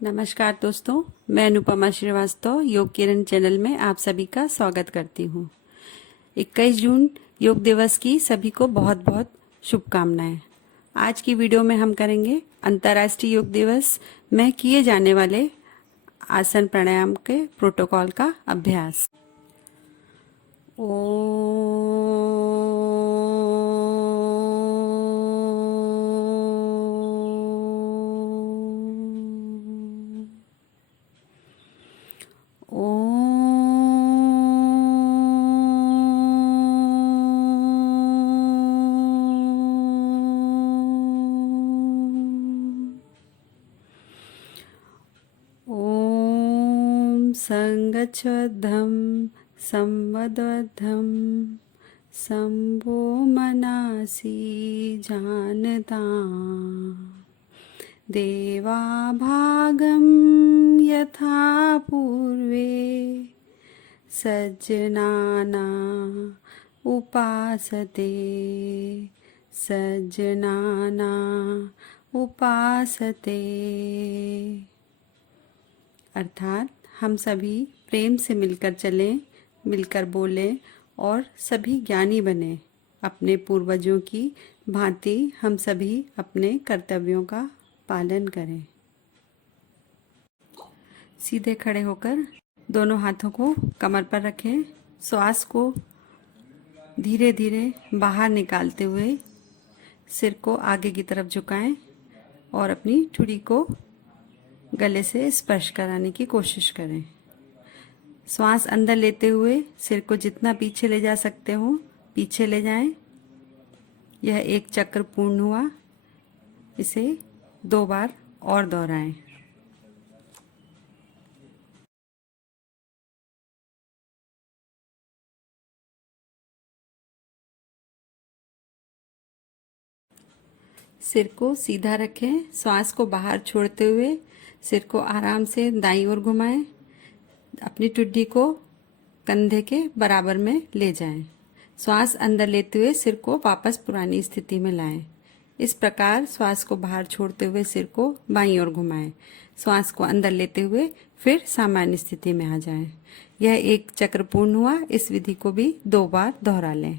नमस्कार दोस्तों, मैं अनुपमा श्रीवास्तव योग किरण चैनल में आप सभी का स्वागत करती हूँ। 21 जून योग दिवस की सभी को बहुत बहुत शुभकामनाएं। आज की वीडियो में हम करेंगे अंतर्राष्ट्रीय योग दिवस में किए जाने वाले आसन प्राणायाम के प्रोटोकॉल का अभ्यास। संगच्छध्वं संवदध्वं शम्भो मनासि जानतां देवाभागं यथा पूर्वे सज्जनाना उपासते सज्जनाना उपासते। अर्थात हम सभी प्रेम से मिलकर चलें, मिलकर बोलें और सभी ज्ञानी बने। अपने पूर्वजों की भांति हम सभी अपने कर्तव्यों का पालन करें। सीधे खड़े होकर दोनों हाथों को कमर पर रखें। श्वास को धीरे धीरे बाहर निकालते हुए सिर को आगे की तरफ झुकाएं और अपनी ठुड़ी को गले से स्पर्श कराने की कोशिश करें। श्वास अंदर लेते हुए सिर को जितना पीछे ले जा सकते हो पीछे ले जाएं। यह एक चक्र पूर्ण हुआ। इसे 2 बार और दोहराएं। सिर को सीधा रखें। श्वास को बाहर छोड़ते हुए सिर को आराम से दाईं ओर घुमाएं। अपनी ठुड्डी को कंधे के बराबर में ले जाएं। श्वास अंदर लेते हुए सिर को वापस पुरानी स्थिति में लाएं। इस प्रकार श्वास को बाहर छोड़ते हुए सिर को बाईं ओर घुमाएं। श्वास को अंदर लेते हुए फिर सामान्य स्थिति में आ जाएं। यह एक चक्र पूर्ण हुआ। इस विधि को भी 2 बार दोहरा लें।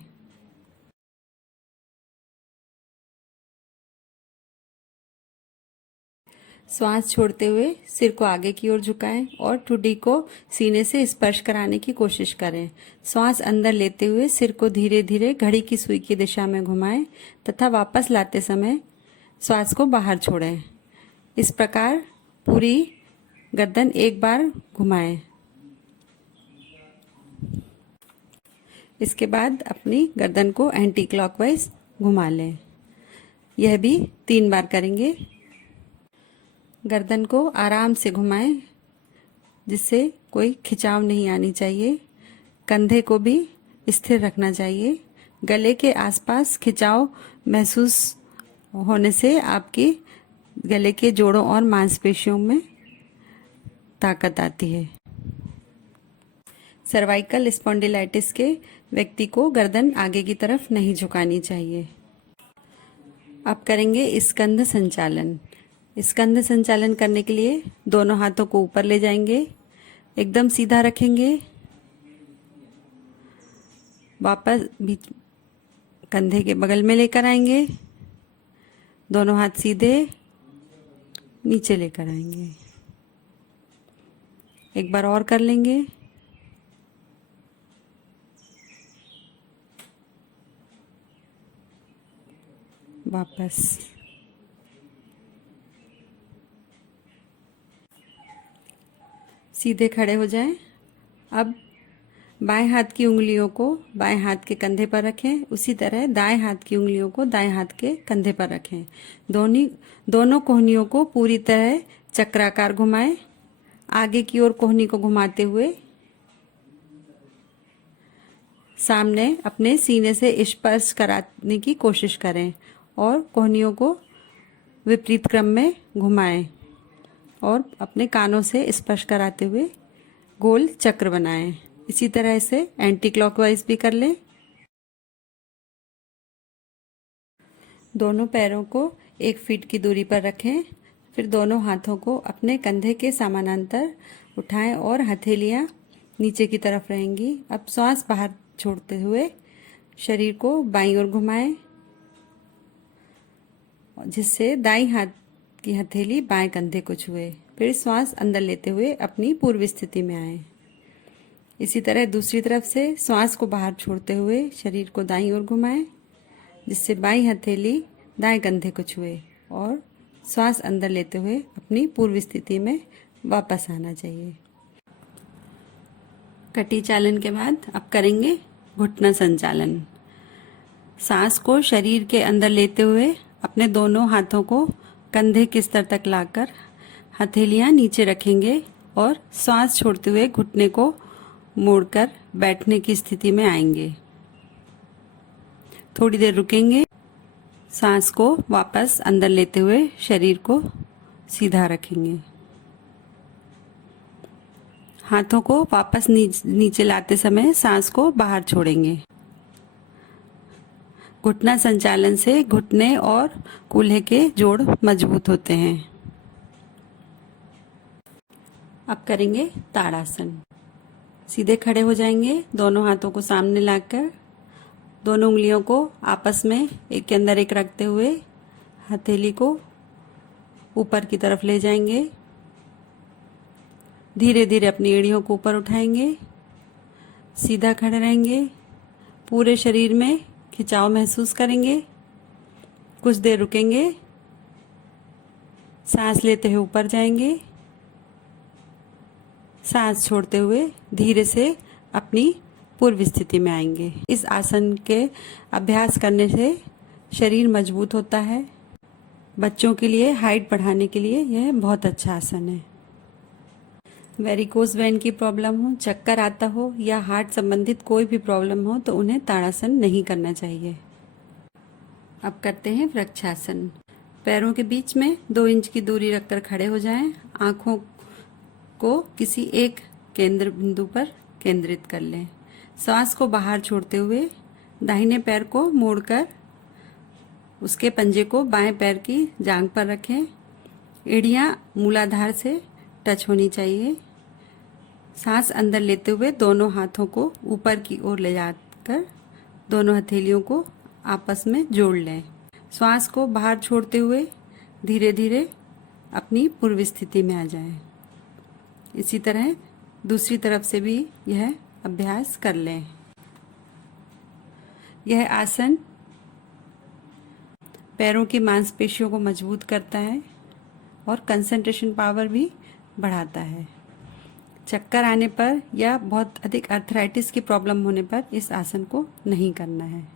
श्वास छोड़ते हुए सिर को आगे की ओर झुकाएं और ठुड्डी को सीने से स्पर्श कराने की कोशिश करें। श्वास अंदर लेते हुए सिर को धीरे धीरे घड़ी की सुई की दिशा में घुमाएं तथा वापस लाते समय श्वास को बाहर छोड़ें। इस प्रकार पूरी गर्दन 1 बार घुमाएं। इसके बाद अपनी गर्दन को एंटी क्लॉकवाइज घुमा लें। यह भी 3 बार करेंगे। गर्दन को आराम से घुमाएं जिससे कोई खिंचाव नहीं आनी चाहिए। कंधे को भी स्थिर रखना चाहिए। गले के आसपास खिंचाव महसूस होने से आपके गले के जोड़ों और मांसपेशियों में ताकत आती है। सर्वाइकल स्पॉन्डिलाइटिस के व्यक्ति को गर्दन आगे की तरफ नहीं झुकानी चाहिए। अब करेंगे स्कंध संचालन। स्कंध संचालन करने के लिए दोनों हाथों को ऊपर ले जाएंगे, एकदम सीधा रखेंगे, वापस बीच कंधे के बगल में लेकर आएंगे, दोनों हाथ सीधे नीचे लेकर आएंगे। एक बार और कर लेंगे। वापस। सीधे खड़े हो जाएं। अब बाएं हाथ की उंगलियों को बाएं हाथ के कंधे पर रखें। उसी तरह दाएं हाथ की उंगलियों को दाएं हाथ के कंधे पर रखें। दोनों कोहनियों को पूरी तरह चक्राकार घुमाएं। आगे की ओर कोहनी को घुमाते हुए सामने अपने सीने से स्पर्श कराने की कोशिश करें और कोहनियों को विपरीत क्रम में घुमाएं और अपने कानों से स्पर्श कराते हुए गोल चक्र बनाएं। इसी तरह से एंटी क्लॉकवाइज भी कर लें। दोनों पैरों को 1 फीट की दूरी पर रखें। फिर दोनों हाथों को अपने कंधे के समानांतर उठाएं और हथेलियां नीचे की तरफ रहेंगी। अब श्वास बाहर छोड़ते हुए शरीर को बाईं ओर घुमाएं, जिससे दाईं हाथ की हथेली बाएं कंधे को छुए। फिर श्वास अंदर लेते हुए अपनी पूर्व स्थिति में आए। इसी तरह दूसरी तरफ से श्वास को बाहर छोड़ते हुए शरीर को दाईं ओर घुमाएं, जिससे बाईं हथेली दाएं कंधे को छुए और श्वास अंदर लेते हुए अपनी पूर्व स्थिति में वापस आना चाहिए। कटी चालन के बाद अब करेंगे घुटना संचालन। सांस को शरीर के अंदर लेते हुए अपने दोनों हाथों को कंधे के स्तर तक लाकर हथेलियां नीचे रखेंगे और श्वास छोड़ते हुए घुटने को मोड़कर बैठने की स्थिति में आएंगे। थोड़ी देर रुकेंगे। सांस को वापस अंदर लेते हुए शरीर को सीधा रखेंगे। हाथों को वापस नीचे लाते समय सांस को बाहर छोड़ेंगे। घुटना संचालन से घुटने और कूल्हे के जोड़ मजबूत होते हैं। अब करेंगे ताड़ासन। सीधे खड़े हो जाएंगे, दोनों हाथों को सामने लाकर दोनों उंगलियों को आपस में एक के अंदर एक रखते हुए हथेली को ऊपर की तरफ ले जाएंगे। धीरे धीरे अपनी एड़ियों को ऊपर उठाएंगे। सीधा खड़े रहेंगे। पूरे शरीर में खिंचाव महसूस करेंगे। कुछ देर रुकेंगे। सांस लेते हुए ऊपर जाएंगे। सांस छोड़ते हुए धीरे से अपनी पूर्व स्थिति में आएंगे। इस आसन के अभ्यास करने से शरीर मजबूत होता है। बच्चों के लिए हाइट बढ़ाने के लिए यह बहुत अच्छा आसन है। वेरिकोज वेन की प्रॉब्लम हो, चक्कर आता हो या हार्ट संबंधित कोई भी प्रॉब्लम हो तो उन्हें ताड़ासन नहीं करना चाहिए। अब करते हैं वृक्षासन। पैरों के बीच में 2 इंच की दूरी रखकर खड़े हो जाएं। आंखों को किसी एक केंद्र बिंदु पर केंद्रित कर लें। श्वास को बाहर छोड़ते हुए दाहिने पैर को मोड़कर उसके पंजे को बाएं पैर की जांघ पर रखें। एड़ियां मूलाधार से टच होनी चाहिए। सांस अंदर लेते हुए दोनों हाथों को ऊपर की ओर ले जाकर दोनों हथेलियों को आपस में जोड़ लें। श्वास को बाहर छोड़ते हुए धीरे धीरे अपनी पूर्व स्थिति में आ जाएं। इसी तरह दूसरी तरफ से भी यह अभ्यास कर लें। यह आसन पैरों की मांसपेशियों को मजबूत करता है और कंसंट्रेशन पावर भी बढ़ाता है। चक्कर आने पर या बहुत अधिक आर्थराइटिस की प्रॉब्लम होने पर इस आसन को नहीं करना है।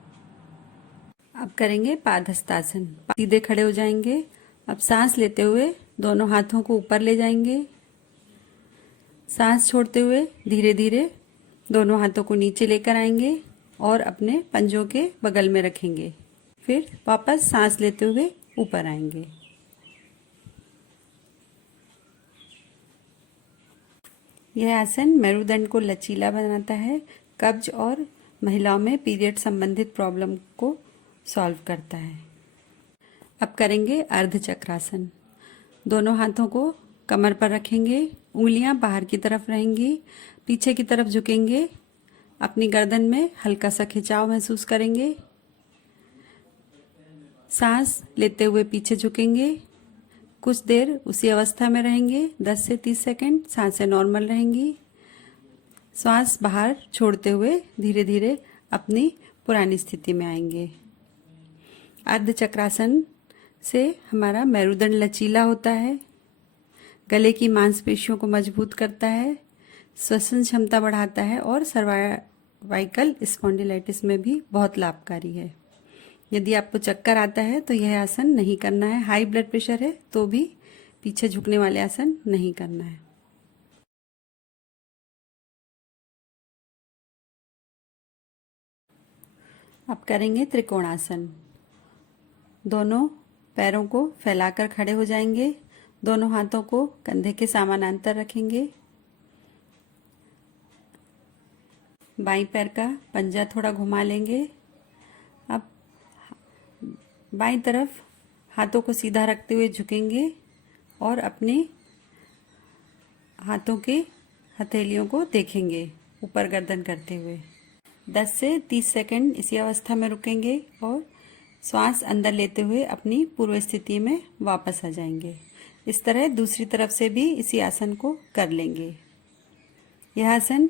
अब करेंगे पादहस्तासन। सीधे खड़े हो जाएंगे। अब सांस लेते हुए दोनों हाथों को ऊपर ले जाएंगे। सांस छोड़ते हुए धीरे धीरे दोनों हाथों को नीचे लेकर आएंगे और अपने पंजों के बगल में रखेंगे। फिर वापस सांस लेते हुए ऊपर आएंगे। यह आसन मेरुदंड को लचीला बनाता है, कब्ज और महिलाओं में पीरियड संबंधित प्रॉब्लम को सॉल्व करता है। अब करेंगे अर्धचक्रासन। दोनों हाथों को कमर पर रखेंगे। उंगलियां बाहर की तरफ रहेंगी। पीछे की तरफ झुकेंगे। अपनी गर्दन में हल्का सा खिंचाव महसूस करेंगे। सांस लेते हुए पीछे झुकेंगे। कुछ देर उसी अवस्था में रहेंगे। 10 से 30 सेकंड सांसें नॉर्मल रहेंगी। श्वास बाहर छोड़ते हुए धीरे धीरे अपनी पुरानी स्थिति में आएंगे। अर्धचक्रासन से हमारा मेरुदंड लचीला होता है, गले की मांसपेशियों को मजबूत करता है, श्वसन क्षमता बढ़ाता है और सर्वाइकल स्पॉन्डिलाइटिस में भी बहुत लाभकारी है। यदि आपको चक्कर आता है तो यह आसन नहीं करना है। हाई ब्लड प्रेशर है तो भी पीछे झुकने वाले आसन नहीं करना है। अब करेंगे त्रिकोणासन। दोनों पैरों को फैलाकर खड़े हो जाएंगे। दोनों हाथों को कंधे के समानांतर रखेंगे। बाईं पैर का पंजा थोड़ा घुमा लेंगे। अब बाईं तरफ हाथों को सीधा रखते हुए झुकेंगे और अपने हाथों के हथेलियों को देखेंगे ऊपर गर्दन करते हुए। 10 से 30 सेकंड इसी अवस्था में रुकेंगे और श्वास अंदर लेते हुए अपनी पूर्व स्थिति में वापस आ जाएंगे। इस तरह दूसरी तरफ से भी इसी आसन को कर लेंगे। यह आसन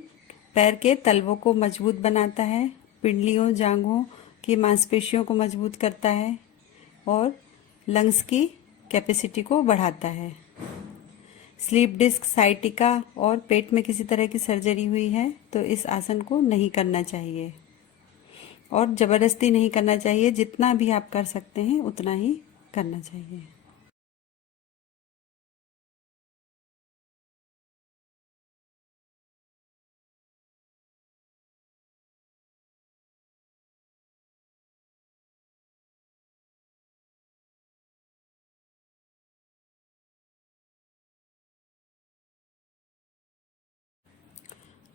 पैर के तलवों को मजबूत बनाता है, पिंडलियों जांघों की मांसपेशियों को मजबूत करता है और लंग्स की कैपेसिटी को बढ़ाता है। स्लीप डिस्क, साइटिका और पेट में किसी तरह की सर्जरी हुई है तो इस आसन को नहीं करना चाहिए और ज़बरदस्ती नहीं करना चाहिए। जितना भी आप कर सकते हैं उतना ही करना चाहिए।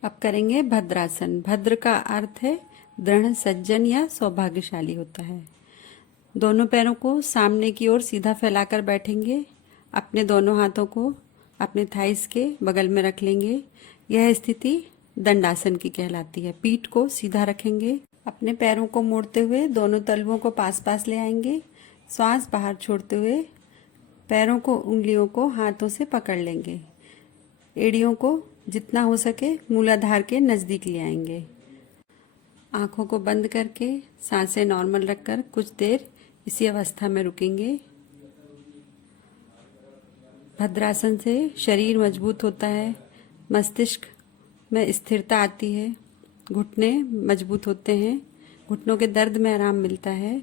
अब करेंगे भद्रासन। भद्र का अर्थ है दृढ़, सज्जन या सौभाग्यशाली होता है। दोनों पैरों को सामने की ओर सीधा फैलाकर बैठेंगे। अपने दोनों हाथों को अपने थाइस के बगल में रख लेंगे। यह स्थिति दंडासन की कहलाती है। पीठ को सीधा रखेंगे। अपने पैरों को मोड़ते हुए दोनों तलवों को पास पास ले आएंगे। श्वास बाहर छोड़ते हुए पैरों को, उंगलियों को हाथों से पकड़ लेंगे। एड़ियों को जितना हो सके मूलाधार के नजदीक ले आएंगे। आंखों को बंद करके सांसें नॉर्मल रखकर कुछ देर इसी अवस्था में रुकेंगे। भद्रासन से शरीर मजबूत होता है, मस्तिष्क में स्थिरता आती है, घुटने मजबूत होते हैं, घुटनों के दर्द में आराम मिलता है।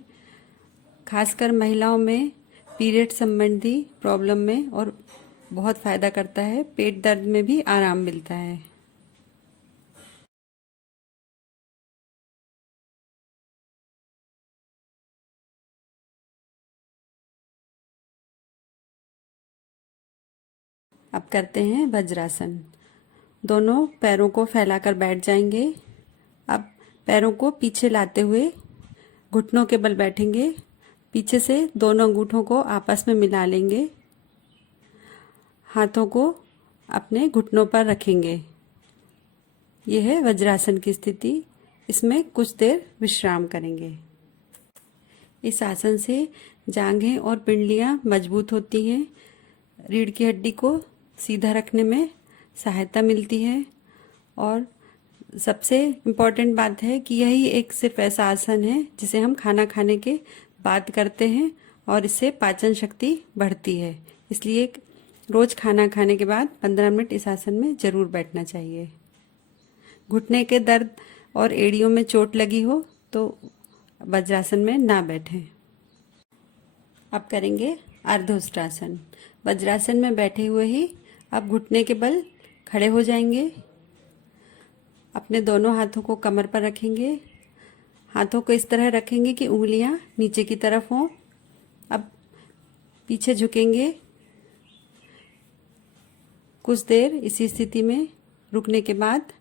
खासकर महिलाओं में पीरियड संबंधी प्रॉब्लम में और बहुत फायदा करता है। पेट दर्द में भी आराम मिलता है। अब करते हैं वज्रासन। दोनों पैरों को फैलाकर बैठ जाएंगे। अब पैरों को पीछे लाते हुए घुटनों के बल बैठेंगे। पीछे से दोनों अंगूठों को आपस में मिला लेंगे। हाथों को अपने घुटनों पर रखेंगे। यह है वज्रासन की स्थिति। इसमें कुछ देर विश्राम करेंगे। इस आसन से जांघें और पिंडलियां मजबूत होती हैं। रीढ़ की हड्डी को सीधा रखने में सहायता मिलती है और सबसे इम्पॉर्टेंट बात है कि यही एक सिर्फ ऐसा आसन है जिसे हम खाना खाने के बाद करते हैं और इससे पाचन शक्ति बढ़ती है। इसलिए रोज खाना खाने के बाद 15 मिनट इस आसन में जरूर बैठना चाहिए। घुटने के दर्द और एड़ियों में चोट लगी हो तो वज्रासन में ना बैठें। अब करेंगे अर्धोष्ट्रासन। वज्रासन में बैठे हुए ही अब घुटने के बल खड़े हो जाएंगे। अपने दोनों हाथों को कमर पर रखेंगे। हाथों को इस तरह रखेंगे कि उंगलियां नीचे की तरफ हों। अब पीछे झुकेंगे। कुछ देर इसी स्थिति में रुकने के बाद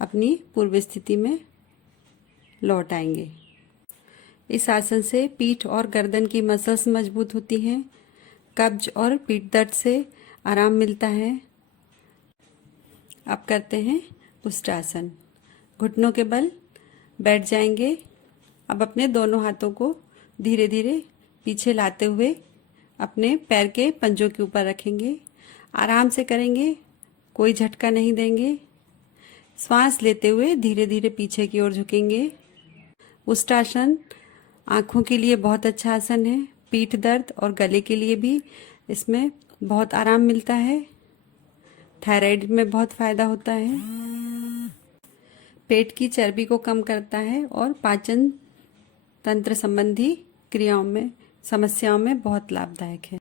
अपनी पूर्व स्थिति में लौट आएंगे। इस आसन से पीठ और गर्दन की मसल्स मजबूत होती हैं। कब्ज और पीठ दर्द से आराम मिलता है। अब करते हैं उष्ट्रासन। घुटनों के बल बैठ जाएंगे। अब अपने दोनों हाथों को धीरे धीरे पीछे लाते हुए अपने पैर के पंजों के ऊपर रखेंगे। आराम से करेंगे, कोई झटका नहीं देंगे। श्वास लेते हुए धीरे धीरे पीछे की ओर झुकेंगे। उष्ट्रासन आँखों के लिए बहुत अच्छा आसन है। पीठ दर्द और गले के लिए भी इसमें बहुत आराम मिलता है। थायराइड में बहुत फायदा होता है। पेट की चर्बी को कम करता है और पाचन तंत्र संबंधी क्रियाओं में, समस्याओं में बहुत लाभदायक है।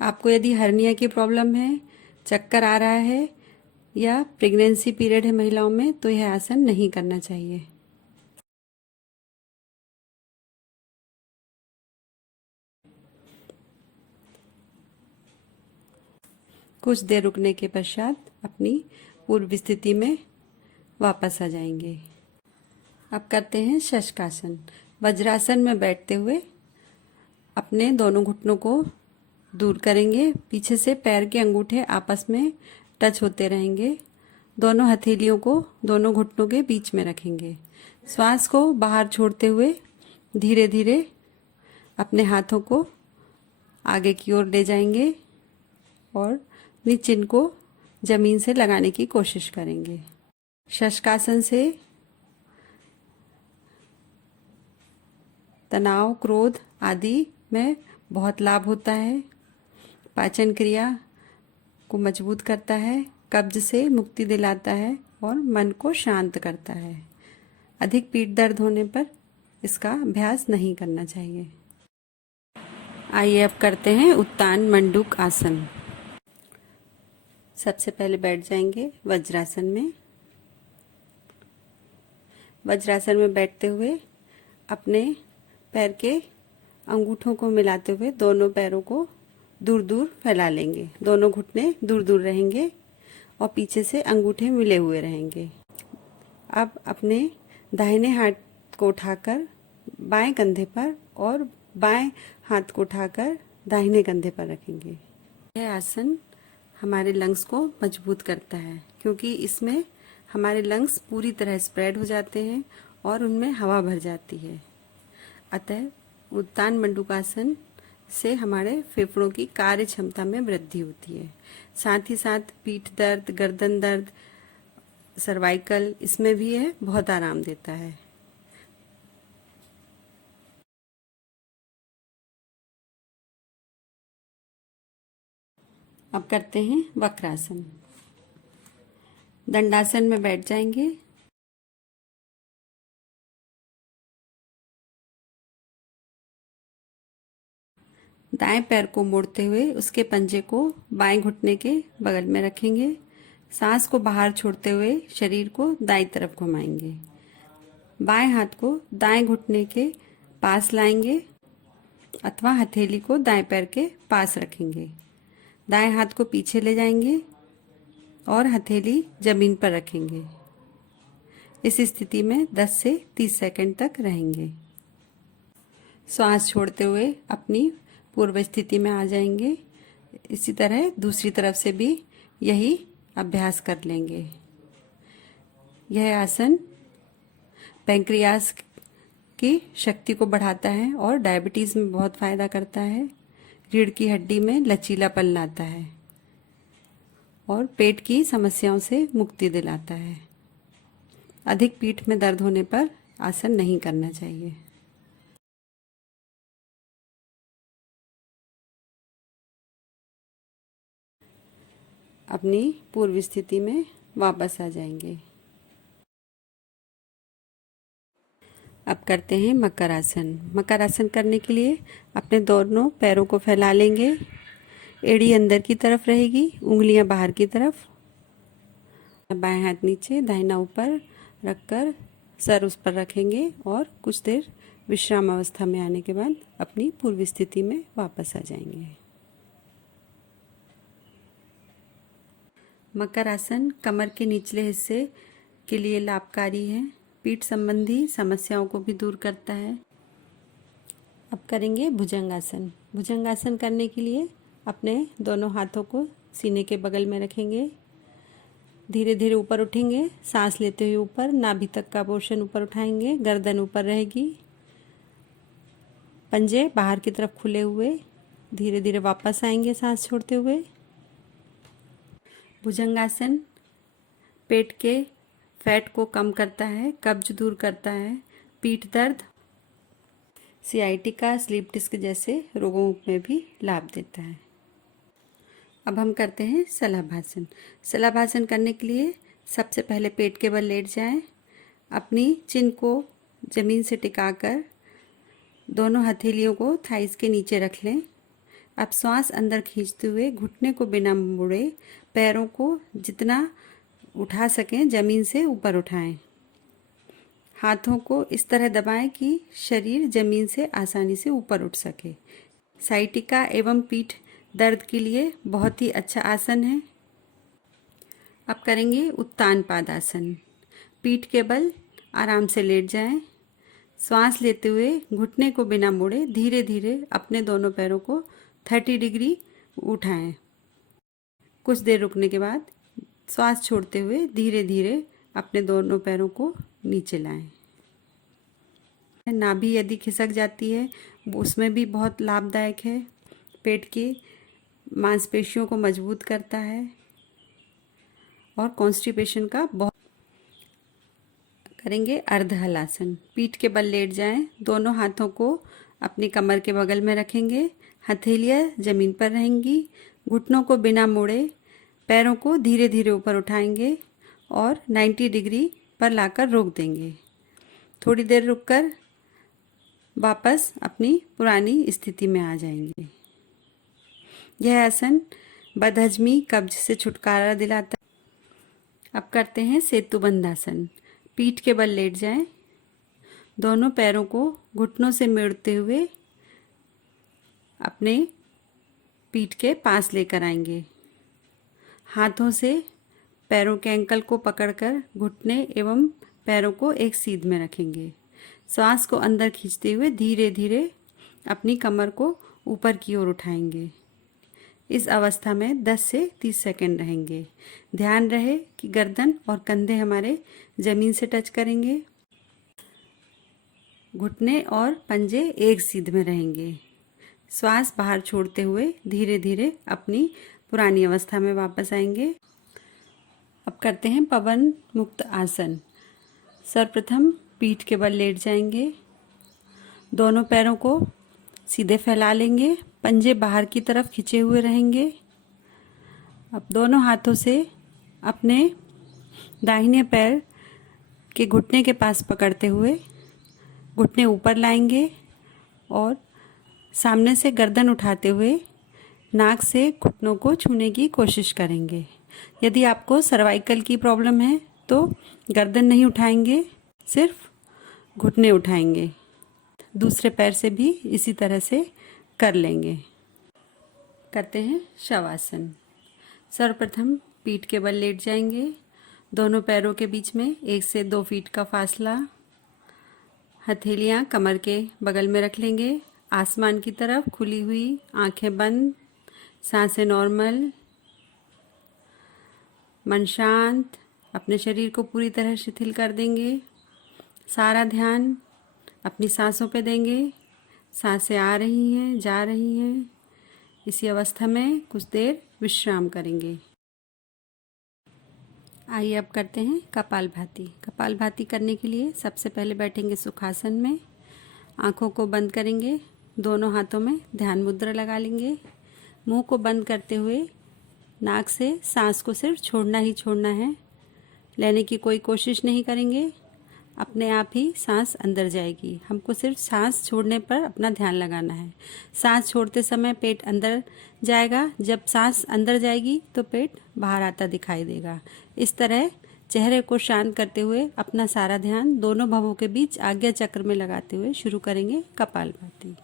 आपको यदि हर्निया की प्रॉब्लम है, चक्कर आ रहा है या प्रेगनेंसी पीरियड है महिलाओं में तो यह आसन नहीं करना चाहिए। कुछ देर रुकने के पश्चात अपनी पूर्व स्थिति में वापस आ जाएंगे। अब करते हैं शशकासन। वज्रासन में बैठते हुए अपने दोनों घुटनों को दूर करेंगे। पीछे से पैर के अंगूठे आपस में टच होते रहेंगे। दोनों हथेलियों को दोनों घुटनों के बीच में रखेंगे। श्वास को बाहर छोड़ते हुए धीरे धीरे अपने हाथों को आगे की ओर ले जाएंगे और अपनी चिन को जमीन से लगाने की कोशिश करेंगे। शशकासन से तनाव, क्रोध आदि में बहुत लाभ होता है। पाचन क्रिया को मजबूत करता है, कब्ज से मुक्ति दिलाता है और मन को शांत करता है। अधिक पीठ दर्द होने पर इसका अभ्यास नहीं करना चाहिए। आइए अब करते हैं उत्तान मंडूक आसन। सबसे पहले बैठ जाएंगे वज्रासन में। वज्रासन में बैठते हुए अपने पैर के अंगूठों को मिलाते हुए दोनों पैरों को दूर दूर फैला लेंगे। दोनों घुटने दूर दूर रहेंगे और पीछे से अंगूठे मिले हुए रहेंगे। अब अपने दाहिने हाथ को उठाकर बाएं कंधे पर और बाएं हाथ को उठाकर दाहिने कंधे पर रखेंगे। यह आसन हमारे लंग्स को मजबूत करता है, क्योंकि इसमें हमारे लंग्स पूरी तरह स्प्रेड हो जाते हैं और उनमें हवा भर जाती है। अतः उत्तान मंडूकासन से हमारे फेफड़ों की कार्य क्षमता में वृद्धि होती है। साथ ही साथ पीठ दर्द, गर्दन दर्द, सर्वाइकल, इसमें भी यह बहुत आराम देता है। अब करते हैं वक्रासन। दंडासन में बैठ जाएंगे। दाएं पैर को मोड़ते हुए उसके पंजे को बाएं घुटने के बगल में रखेंगे। सांस को बाहर छोड़ते हुए शरीर को दाईं तरफ घुमाएंगे। बाएं हाथ को दाएं घुटने के पास लाएंगे अथवा हथेली को दाएं पैर के पास रखेंगे। दाएं हाथ को पीछे ले जाएंगे और हथेली जमीन पर रखेंगे। इस स्थिति में 10 से 30 सेकंड तक रहेंगे। श्वास छोड़ते हुए अपनी पूर्व स्थिति में आ जाएंगे। इसी तरह दूसरी तरफ से भी यही अभ्यास कर लेंगे। यह आसन पैंक्रियास की शक्ति को बढ़ाता है और डायबिटीज में बहुत फायदा करता है। रीढ़ की हड्डी में लचीलापन लाता है और पेट की समस्याओं से मुक्ति दिलाता है। अधिक पीठ में दर्द होने पर आसन नहीं करना चाहिए। अपनी पूर्व स्थिति में वापस आ जाएंगे। अब करते हैं मकर आसन। मकर आसन करने के लिए अपने दोनों पैरों को फैला लेंगे। एड़ी अंदर की तरफ रहेगी, उंगलियां बाहर की तरफ। बाएं हाथ नीचे, दाहिना ऊपर रखकर सर उस पर रखेंगे और कुछ देर विश्राम अवस्था में आने के बाद अपनी पूर्व स्थिति में वापस आ जाएंगे। मकर आसन कमर के निचले हिस्से के लिए लाभकारी है। पीठ संबंधी समस्याओं को भी दूर करता है। अब करेंगे भुजंगासन। भुजंगासन करने के लिए अपने दोनों हाथों को सीने के बगल में रखेंगे। धीरे धीरे ऊपर उठेंगे। सांस लेते हुए ऊपर नाभि तक का पोर्शन ऊपर उठाएंगे। गर्दन ऊपर रहेगी। पंजे बाहर की तरफ खुले हुए धीरे धीरे वापस आएंगे सांस छोड़ते हुए। भुजंगासन पेट के फैट को कम करता है, कब्ज दूर करता है, पीठ दर्द, सियाटिका, स्लीप डिस्क जैसे रोगों में भी लाभ देता है। अब हम करते हैं शलभासन। शलभासन करने के लिए सबसे पहले पेट के बल लेट जाएं। अपनी चिन को जमीन से टिकाकर दोनों हथेलियों को थाइस के नीचे रख लें। अब श्वास अंदर खींचते हुए घुटने को बिना मुड़े पैरों को जितना उठा सकें जमीन से ऊपर उठाएं। हाथों को इस तरह दबाएं कि शरीर जमीन से आसानी से ऊपर उठ सके। साइटिका एवं पीठ दर्द के लिए बहुत ही अच्छा आसन है। अब करेंगे उत्तान पादासन। पीठ के बल आराम से लेट जाएं। श्वास लेते हुए घुटने को बिना मोड़े धीरे धीरे अपने दोनों पैरों को 30 डिग्री उठाएं। कुछ देर रुकने के बाद श्वास छोड़ते हुए धीरे धीरे अपने दोनों पैरों को नीचे लाएं। नाभि यदि खिसक जाती है उसमें भी बहुत लाभदायक है। पेट की मांसपेशियों को मजबूत करता है और कॉन्स्टिपेशन का बहुत करेंगे। अर्ध हलासन, पीठ के बल लेट जाएं, दोनों हाथों को अपनी कमर के बगल में रखेंगे, हथेलियां जमीन पर रहेंगी, घुटनों को बिना मोड़े पैरों को धीरे धीरे ऊपर उठाएंगे और 90 डिग्री पर लाकर रोक देंगे। थोड़ी देर रुककर वापस अपनी पुरानी स्थिति में आ जाएंगे। यह आसन बदहजमी कब्ज से छुटकारा दिलाता है। अब करते हैं सेतुबंधासन। पीठ के बल लेट जाएं, दोनों पैरों को घुटनों से मेड़ते हुए अपने पीठ के पास लेकर आएंगे। हाथों से पैरों के एंकल को पकड़कर घुटने एवं पैरों को एक सीध में रखेंगे। श्वास को अंदर खींचते हुए धीरे धीरे अपनी कमर को ऊपर की ओर उठाएंगे। इस अवस्था में 10 से 30 सेकंड रहेंगे। ध्यान रहे कि गर्दन और कंधे हमारे जमीन से टच करेंगे। घुटने और पंजे एक सीध में रहेंगे। श्वास बाहर छोड़ते हुए धीरे धीरे अपनी पुरानी अवस्था में वापस आएंगे। अब करते हैं पवन मुक्त आसन। सर्वप्रथम पीठ के बल लेट जाएंगे, दोनों पैरों को सीधे फैला लेंगे, पंजे बाहर की तरफ खिंचे हुए रहेंगे। अब दोनों हाथों से अपने दाहिने पैर के घुटने के पास पकड़ते हुए घुटने ऊपर लाएंगे और सामने से गर्दन उठाते हुए नाक से घुटनों को छूने की कोशिश करेंगे। यदि आपको सर्वाइकल की प्रॉब्लम है तो गर्दन नहीं उठाएंगे, सिर्फ घुटने उठाएंगे। दूसरे पैर से भी इसी तरह से कर लेंगे। करते हैं शवासन। सर्वप्रथम पीठ के बल लेट जाएंगे, दोनों पैरों के बीच में 1 से 2 फीट का फासला, हथेलियां कमर के बगल में रख लेंगे, आसमान की तरफ खुली हुई, आंखें बंद, सांसें नॉर्मल, मन शांत। अपने शरीर को पूरी तरह शिथिल कर देंगे। सारा ध्यान अपनी सांसों पे देंगे। सांसें आ रही हैं, जा रही हैं। इसी अवस्था में कुछ देर विश्राम करेंगे। आइए अब करते हैं कपालभाति। कपालभाति करने के लिए सबसे पहले बैठेंगे सुखासन में, आंखों को बंद करेंगे, दोनों हाथों में ध्यान मुद्रा लगा लेंगे। मुंह को बंद करते हुए नाक से सांस को सिर्फ छोड़ना ही छोड़ना है, लेने की कोई कोशिश नहीं करेंगे। अपने आप ही सांस अंदर जाएगी। हमको सिर्फ सांस छोड़ने पर अपना ध्यान लगाना है। सांस छोड़ते समय पेट अंदर जाएगा, जब सांस अंदर जाएगी तो पेट बाहर आता दिखाई देगा। इस तरह चेहरे को शांत करते हुए अपना सारा ध्यान दोनों भवों के बीच आज्ञा चक्र में लगाते हुए शुरू करेंगे कपालभाति।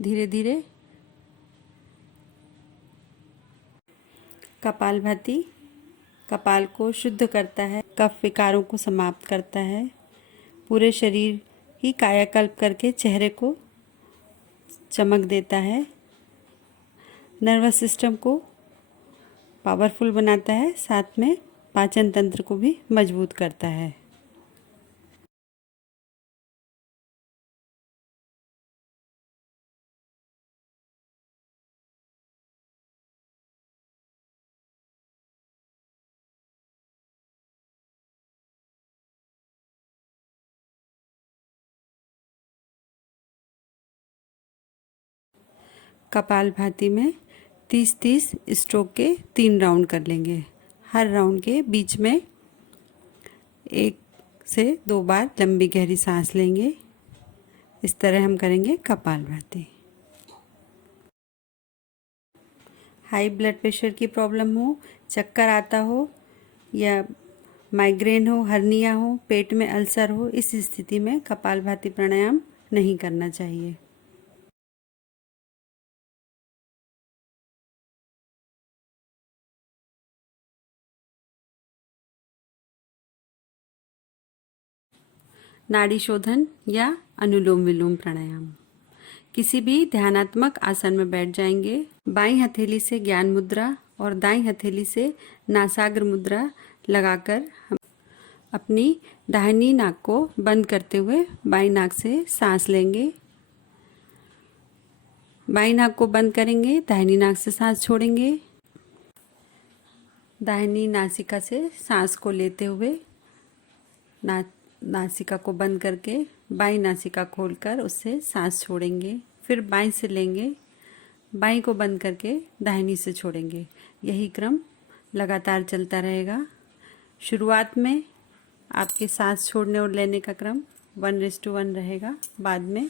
धीरे धीरे कपालभाति कपाल को शुद्ध करता है, कफ विकारों को समाप्त करता है, पूरे शरीर की कायाकल्प करके चेहरे को चमक देता है, नर्वस सिस्टम को पावरफुल बनाता है, साथ में पाचन तंत्र को भी मजबूत करता है। कपालभाति में 30-30 स्ट्रोक के 3 राउंड कर लेंगे। हर राउंड के बीच में 1 से 2 बार लंबी गहरी सांस लेंगे। इस तरह हम करेंगे कपालभाति। हाई ब्लड प्रेशर की प्रॉब्लम हो, चक्कर आता हो या माइग्रेन हो, हर्निया हो, पेट में अल्सर हो, इस स्थिति में कपालभाति प्राणायाम नहीं करना चाहिए। नाड़ी शोधन या अनुलोम विलोम प्राणायाम। किसी भी ध्यानात्मक आसन में बैठ जाएंगे। बाईं हथेली से ज्ञान मुद्रा और दाईं हथेली से नासाग्र मुद्रा लगाकर हम अपनी दाहिनी नाक को बंद करते हुए बाईं नाक से सांस लेंगे। बाईं नाक को बंद करेंगे, दाहिनी नाक से सांस छोड़ेंगे। दाहिनी नासिका से सांस को लेते हुए नासिका को बंद करके बाईं नासिका खोलकर उससे सांस छोड़ेंगे। फिर बाईं से लेंगे, बाईं को बंद करके दाहिनी से छोड़ेंगे। यही क्रम लगातार चलता रहेगा। शुरुआत में आपके सांस छोड़ने और लेने का क्रम 1:1 रहेगा। बाद में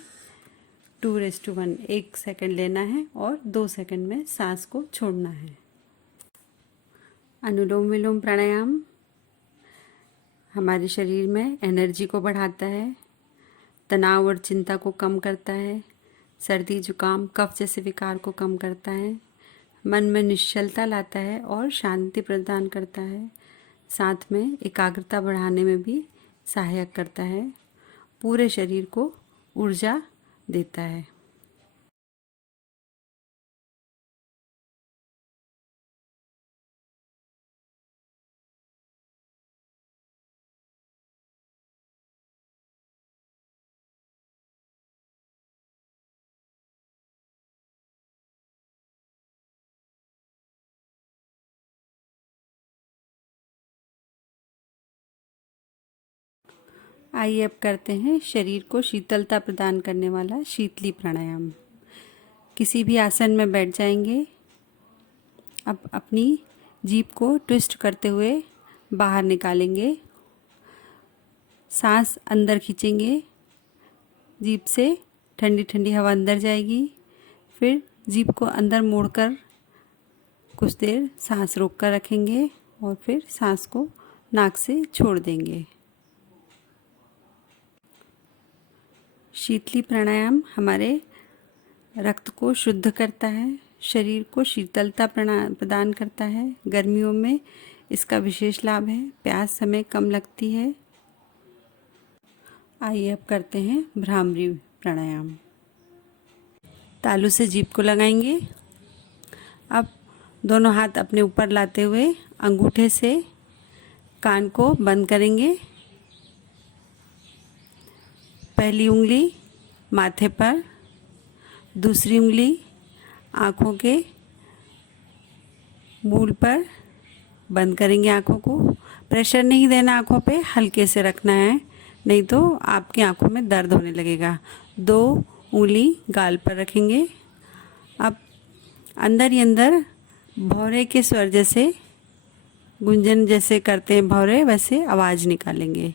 2:1, 1 सेकंड लेना है और 2 सेकंड में सांस को छोड़ना है। अनुलोम विलोम प्राणायाम हमारे शरीर में एनर्जी को बढ़ाता है, तनाव और चिंता को कम करता है, सर्दी जुकाम कफ जैसे विकार को कम करता है, मन में निश्चलता लाता है और शांति प्रदान करता है। साथ में एकाग्रता बढ़ाने में भी सहायक करता है। पूरे शरीर को ऊर्जा देता है। आइए अब करते हैं शरीर को शीतलता प्रदान करने वाला शीतली प्राणायाम। किसी भी आसन में बैठ जाएंगे। अब अपनी जीभ को ट्विस्ट करते हुए बाहर निकालेंगे। सांस अंदर खींचेंगे, जीभ से ठंडी ठंडी हवा अंदर जाएगी। फिर जीभ को अंदर मोड़कर कुछ देर सांस रोककर रखेंगे और फिर सांस को नाक से छोड़ देंगे। शीतली प्राणायाम हमारे रक्त को शुद्ध करता है, शरीर को शीतलता प्रदान करता है। गर्मियों में इसका विशेष लाभ है, प्यास हमें कम लगती है। आइए अब करते हैं भ्रामरी प्राणायाम। तालू से जीभ को लगाएंगे। अब दोनों हाथ अपने ऊपर लाते हुए अंगूठे से कान को बंद करेंगे। पहली उंगली माथे पर, दूसरी उंगली आँखों के मूल पर बंद करेंगे। आँखों को प्रेशर नहीं देना, आँखों पे हल्के से रखना है, नहीं तो आपकी आँखों में दर्द होने लगेगा। 2 उंगली गाल पर रखेंगे। अब अंदर ही अंदर भौरे के स्वर जैसे गुंजन जैसे करते हैं भौरे, वैसे आवाज़ निकालेंगे।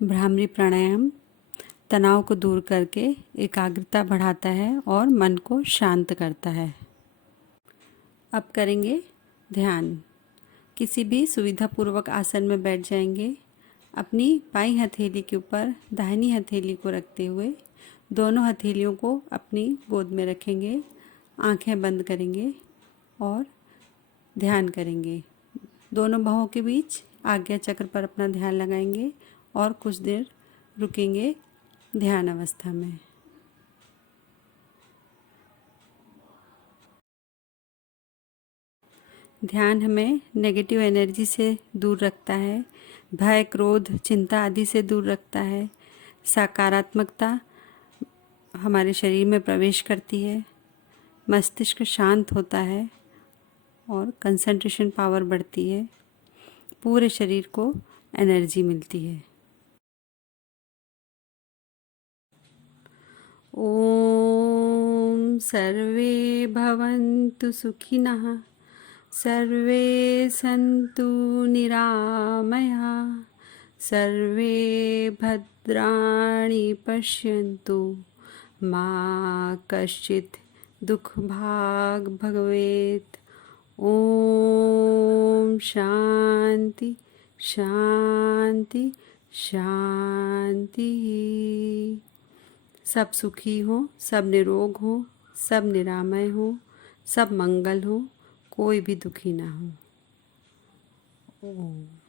भ्रामरी प्राणायाम तनाव को दूर करके एकाग्रता बढ़ाता है और मन को शांत करता है। अब करेंगे ध्यान। किसी भी सुविधापूर्वक आसन में बैठ जाएंगे। अपनी बाईं हथेली के ऊपर दाहिनी हथेली को रखते हुए दोनों हथेलियों को अपनी गोद में रखेंगे। आंखें बंद करेंगे और ध्यान करेंगे। दोनों बाहों के बीच आज्ञा चक्र पर अपना ध्यान लगाएंगे और कुछ देर रुकेंगे ध्यान अवस्था में। ध्यान हमें नेगेटिव एनर्जी से दूर रखता है, भय, क्रोध, चिंता आदि से दूर रखता है। सकारात्मकता हमारे शरीर में प्रवेश करती है, मस्तिष्क शांत होता है और कंसंट्रेशन पावर बढ़ती है। पूरे शरीर को एनर्जी मिलती है। ओम सर्वे भवन्तु सुखिनः, सर्वे सन्तु निरामयाः, सर्वे भद्राणि पश्यन्तु, मा कश्चित् दुःखभाग् भवेत्। ओम शांति शांति शांति। सब सुखी हो, सब निरोग हो, सब निरामय हो, सब मंगल हो, कोई भी दुखी ना हो। ओम।